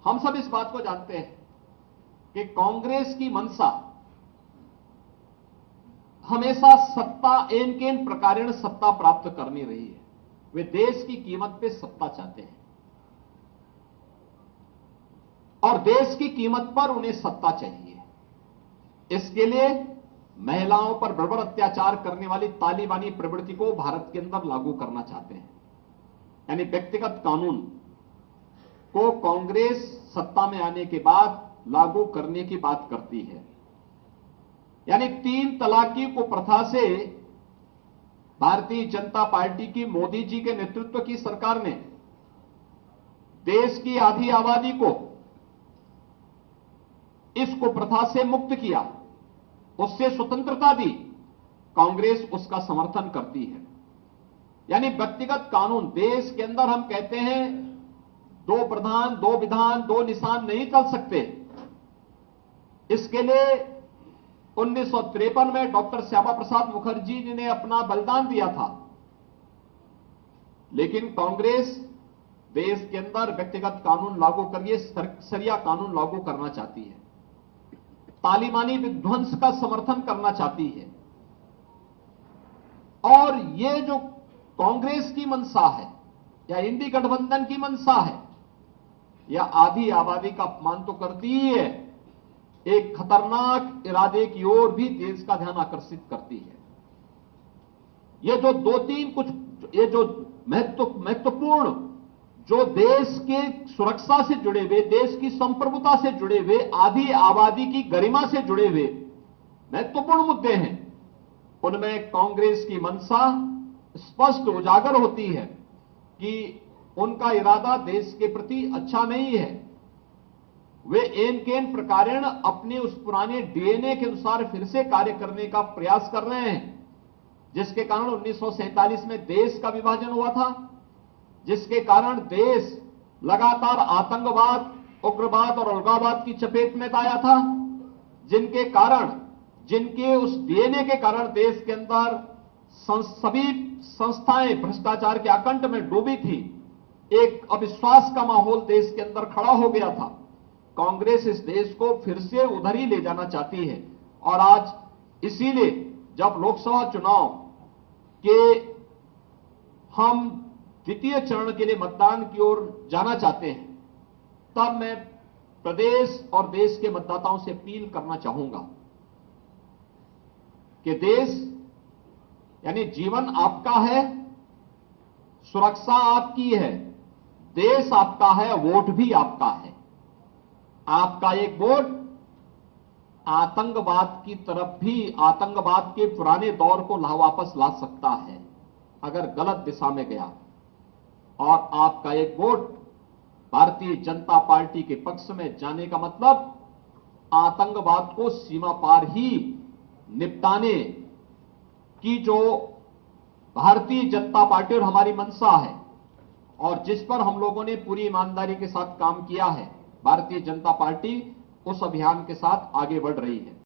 हम सब इस बात को जानते हैं कि कांग्रेस की मंशा हमेशा सत्ता एन केन प्रकारेण सत्ता प्राप्त करनी रही है। वे देश की कीमत पे सत्ता चाहते हैं और देश की कीमत पर उन्हें सत्ता चाहिए। इसके लिए महिलाओं पर बर्बर अत्याचार करने वाली तालिबानी प्रवृत्ति को भारत के अंदर लागू करना चाहते हैं। यानी व्यक्तिगत कानून को कांग्रेस सत्ता में आने के बाद लागू करने की बात करती है। यानी 3 तलाकी को प्रथा से भारतीय जनता पार्टी की मोदी जी के नेतृत्व की सरकार ने देश की आधी आबादी को इस कुप्रथा से मुक्त किया, उससे स्वतंत्रता दी। कांग्रेस उसका समर्थन करती है। यानी व्यक्तिगत कानून देश के अंदर हम कहते हैं 2 प्रधान 2 विधान 2 निशान नहीं चल सकते। इसके लिए 1953 में डॉक्टर श्यामा प्रसाद मुखर्जी जी ने अपना बलिदान दिया था। लेकिन कांग्रेस देश के अंदर व्यक्तिगत कानून लागू करके शरिया कानून लागू करना चाहती है, तालिबानी विध्वंस का समर्थन करना चाहती है। और ये जो कांग्रेस की मंशा है या इंडी गठबंधन की मंशा है, या आधी आबादी का अपमान तो करती ही है, एक खतरनाक इरादे की ओर भी देश का ध्यान आकर्षित करती है। ये जो 2-3 कुछ ये जो महत्वपूर्ण जो देश के सुरक्षा से जुड़े हुए, देश की संप्रभुता से जुड़े हुए, आधी आबादी की गरिमा से जुड़े हुए महत्वपूर्ण मुद्दे हैं, उनमें कांग्रेस की मंशा स्पष्ट उजागर होती है कि उनका इरादा देश के प्रति अच्छा नहीं है। वे एन केन प्रकारेण अपने उस पुराने डीएनए के अनुसार फिर से कार्य करने का प्रयास कर रहे हैं, जिसके कारण 1947 में देश का विभाजन हुआ था, जिसके कारण देश लगातार आतंकवाद, उग्रवाद और अलगाववाद की चपेट में आया था, जिनके उस डीएनए के कारण देश के अंदर सभी संस्थाएं भ्रष्टाचार के आकंठ में डूबी थी। एक अविश्वास का माहौल देश के अंदर खड़ा हो गया था। कांग्रेस इस देश को फिर से उधर ही ले जाना चाहती है और आज इसीलिए जब लोकसभा चुनाव के हम द्वितीय चरण के लिए मतदान की ओर जाना चाहते हैं, तब मैं प्रदेश और देश के मतदाताओं से अपील करना चाहूंगा कि देश यानी जीवन आपका है, सुरक्षा आपकी है, देश आपका है, वोट भी आपका है। आपका एक वोट आतंकवाद की तरफ भी, आतंकवाद के पुराने दौर को वापस ला सकता है अगर गलत दिशा में गया, और आपका एक वोट भारतीय जनता पार्टी के पक्ष में जाने का मतलब आतंकवाद को सीमा पार ही निपटाने की जो भारतीय जनता पार्टी और हमारी मंशा है और जिस पर हम लोगों ने पूरी ईमानदारी के साथ काम किया है, भारतीय जनता पार्टी उस अभियान के साथ आगे बढ़ रही है।